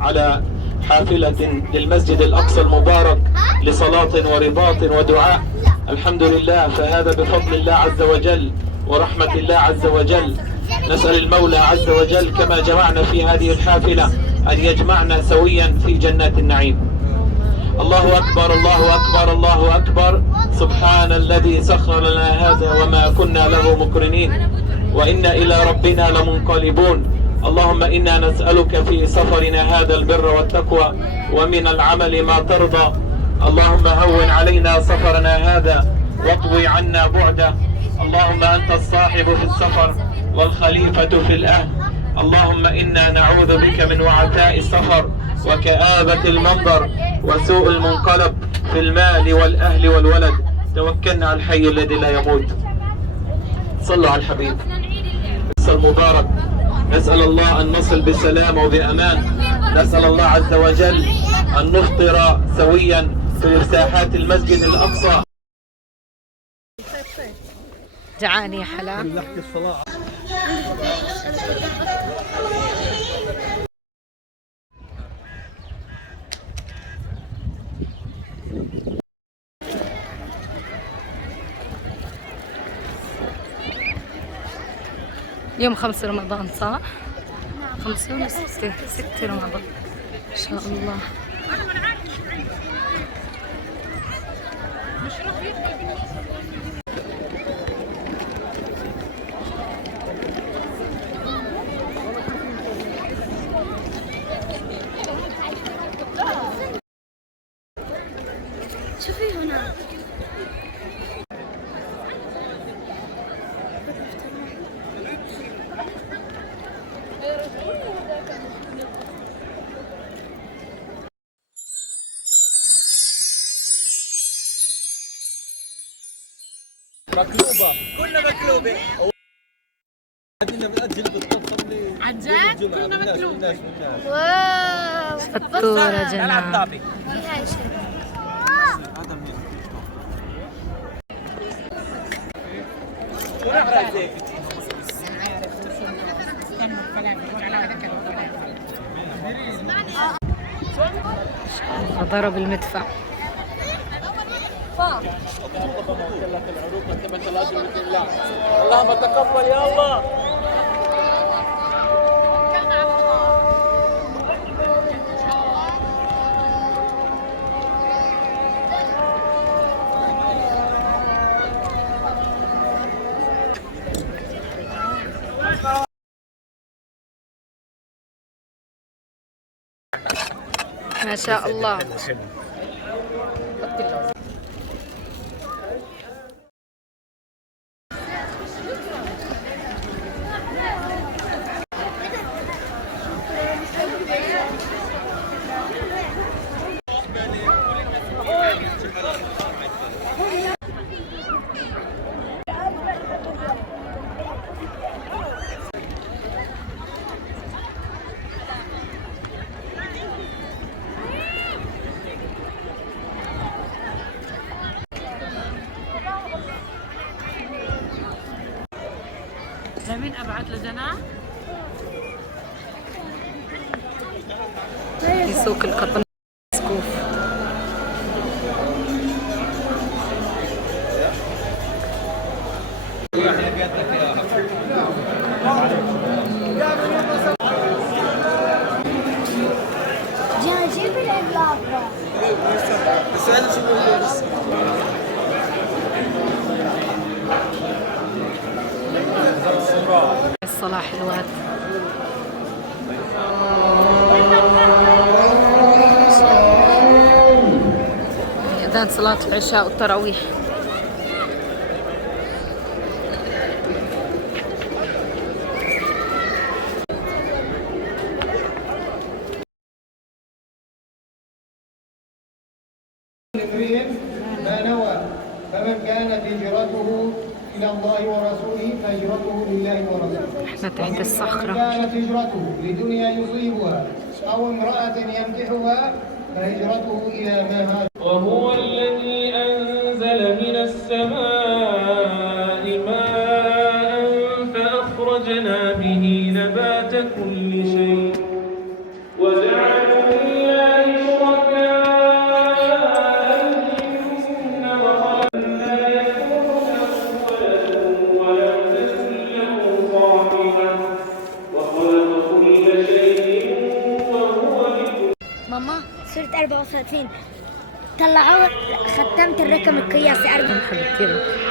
على حافلة للمسجد الأقصى المبارك لصلاة ورباط ودعاء. الحمد لله، فهذا بفضل الله عز وجل ورحمة الله عز وجل. نسأل المولى عز وجل كما جمعنا في هذه الحافلة أن يجمعنا سويا في جنات النعيم. الله أكبر الله أكبر الله أكبر. سبحان الذي سخر لنا هذا وما كنا له مقرنين وإنا إلى ربنا لمنقلبون. اللهم إنا نسألك في سفرنا هذا البر والتقوى ومن العمل ما ترضى. اللهم هون علينا سفرنا هذا واطوي عنا بعده. اللهم أنت الصاحب في السفر والخليفة في الأهل. اللهم إنا نعوذ بك من وعثاء السفر وكآبة المنظر وسوء المنقلب في المال والأهل والولد. توكلنا على الحي الذي لا يموت. صلوا على الحبيب. المبارك نسأل الله أن نصل بسلام وبأمان. نسأل الله عز وجل أن نفطر سويا في ساحات المسجد الأقصى. جعاني يا حلا. يوم 5 رمضان صح؟ 5 ولا 6 رمضان إن شاء الله. شوفي هنا مقلوبة، كلنا مقلوبة. عندنا بنأجل بالطبخ عن جد كلنا مقلوبة. واو شطورة جنان. فيها شيء. ضرب المدفع. اللهم تقبل يا الله. ما شاء الله. لمين ابعت لجنى؟ في سوق القطن سكوف. جيب العلاقة. الصلاة حلوات. أذان صلاة العشاء والتراويح. ما نوى فمن كانت هجرته إلى الله ورسوله فهجرته لله ورسوله. احنا عند الصخرة. كانت هجرته لدنيا يصيبها أو امرأة ينكحها فهجرته إلى ما هاجر. وهو الذي أنزل من السماء ماء فأخرجنا به نبات كل شيء وجعلنا 34 طلعوا ختمت الرقم القياسي 4. حبيبتي